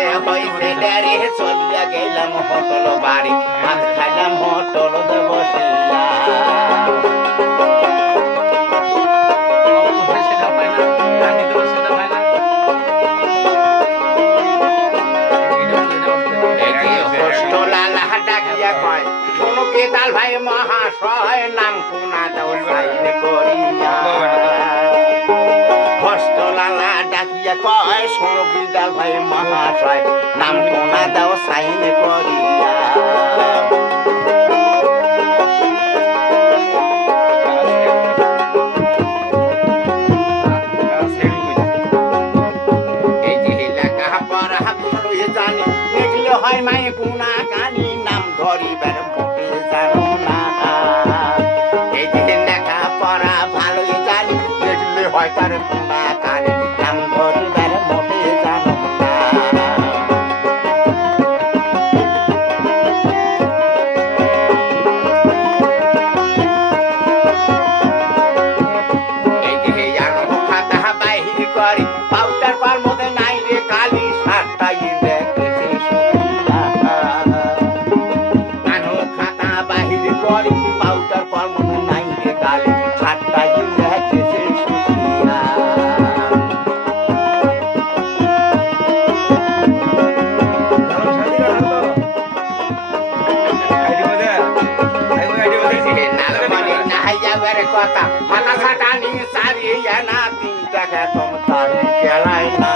হইছে হইছে ডারে চলিয়া গেলাম হোটেল বাড়ি ভাত খাইলাম হোটেল বসিয়া দাল ভাই মহাশয় নাম কোনা দাও সাইন করিয়া হস্তলালা ডাকিয়া কয় সঙ্গী দাল ভাই মহাশয় নাম কোনা দাও সাইন করিয়া এই যে এলাকা পর হাত জানি দেখলে হয় মাই কোনা কানি নাম ধরিবার তার কোনা কানে নাম ধরিবার মোটে জানো না এই যে জানো খাতা বাহির করি পাউটার পার মধ্যে নাই রে কালি সাতটাই দেখতেছে সুখিয়া জানো খাতা বাহির করি পাউটার পার মধ্যে নাই রে কালি সাতটাই দেখতেছে কথা মাথা সাটানি সারিয়া না 3 টাকা কম তারি গেলাই না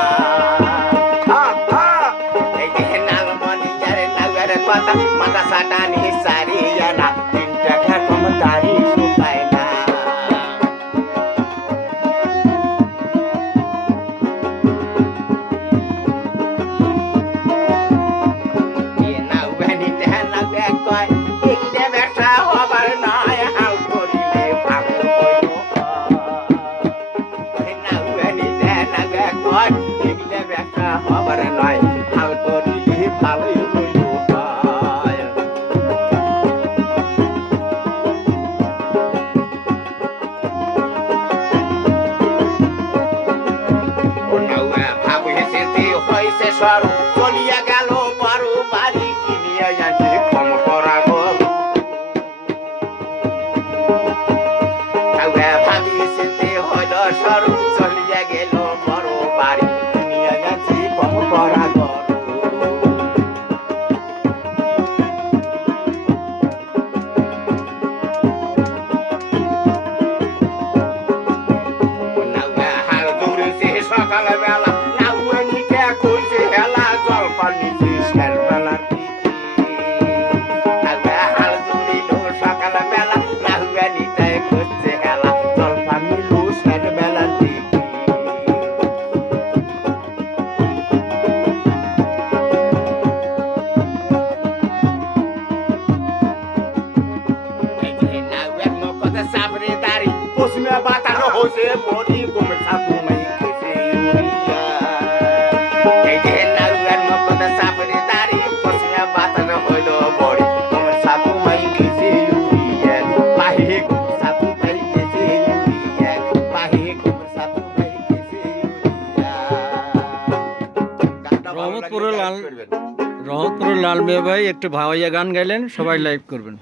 এই যে নালমণি যারে নাগের কথা মাথা সাটানি সারিয়া না 3 টাকা কম তারি সুপায় না এ নাউবানি দেন নাগে কয় এইটা ব্যবসা হবার নয় হাল করিলে ভালো হইব নাউবানি দেন নাগে কয় এইটা ব্যবসা হবার নয় হাল করিলে ভালোই হইব ও নাউবা ভাবু হেসে হইছে সরু চলিয়া গেল বড় বাড়ি কিনিয়া যাচ্ছে কম করা গরু নাউবা ভাবি হেসে হইল সরু চলিয়া গেল বড় বাড়ি কিনিয়া যাচ্ছে কম করা গরু নাউবা হাল দৌড়েছে সকালবেলা নাউবা নিতে কইছে হেলা জল পানি শেষবেলা নাউবা হাল দৌড়িল সকালবেলা নাউবা নিতে কইছে হেলা জল পানি শেষবেলা নাউবার মুখতে সাবরে দাড়ি পশ্চিমে বাতানো হইছে বডি কমে থাকু মাই খেছে ইউরিয়া এই যে নাউবার মুখতে সাবরে দাড়ি পশ্চিমে বাতানো হইল বডি কমে থাকু মাই খেছে ইউরিয়া পাহে কমে থাকু মাই খেছে ইউরিয়া পাহে কমে থাকু মাই খেছে ইউরিয়া রহমতপুরের লাল মিয়া ভাই একটু ভাওয়াইয়া গান গাইলেন, সবাই লাইভ করবেন।